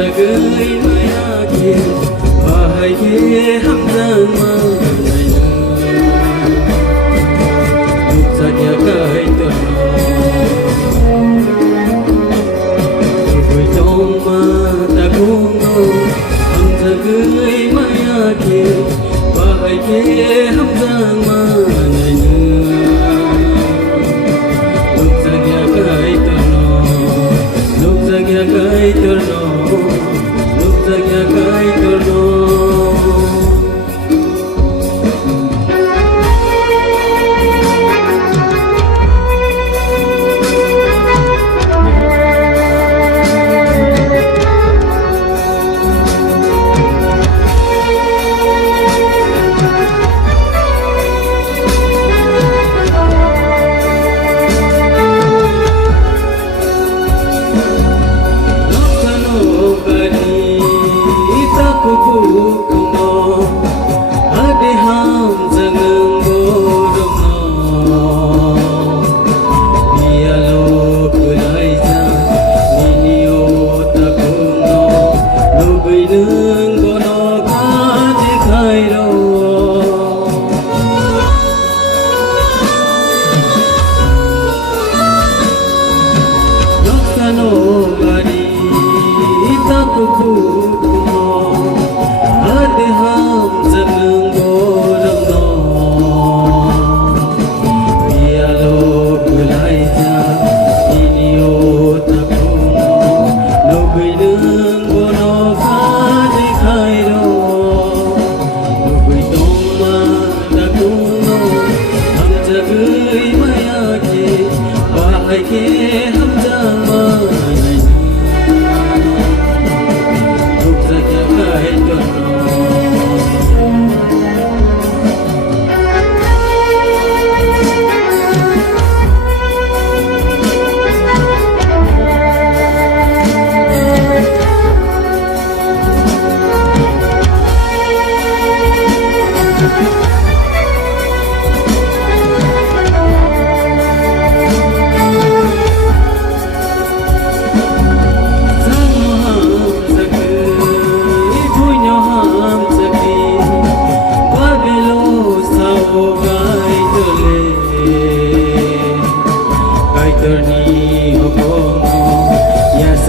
hamzagay mayake bahaye hamzang manayna lukzanya kai tono Ugoi toma takuno hamzagay mayake bahaye hamzang manayna lukzanya kai tono lukzanya kai tono lukzanya kai tono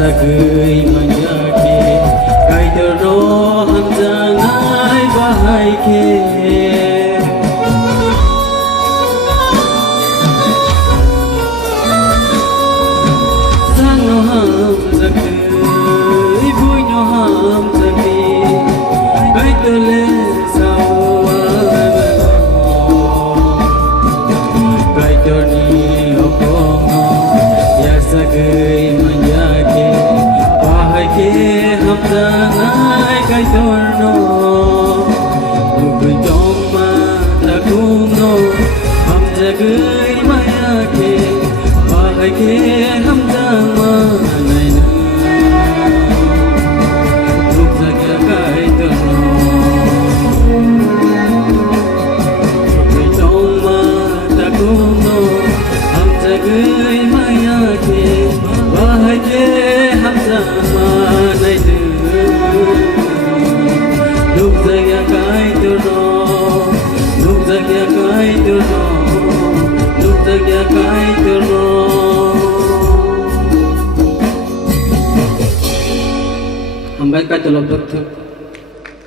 Sagay manyake kaitono hamzangai bahaike Sangno hamzake ibuino hamzake kaitole sawana kaitorni okongo ya sagay hamzangai kai torno Ugoi toma takuno hamzagay mayake bahaike hamzang manayna lukzanya kai torno Ugoi toma takuno hamzagay mayake bahaike hamzang manayna lukzanya kai tono lukzanya kai tono lukzanya kai tono hambai kai tolok